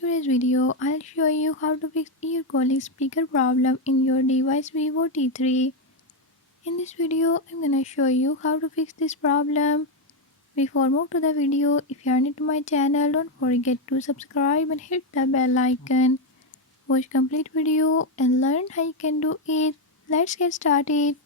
today's video, I'll show you how to fix ear calling speaker problem in your device Vivo T3. In this video, I'm gonna show you how to fix this problem. Before move to the video, if you are new to my channel, don't forget to subscribe and hit the bell icon. Watch complete video and learn how you can do it. Let's get started.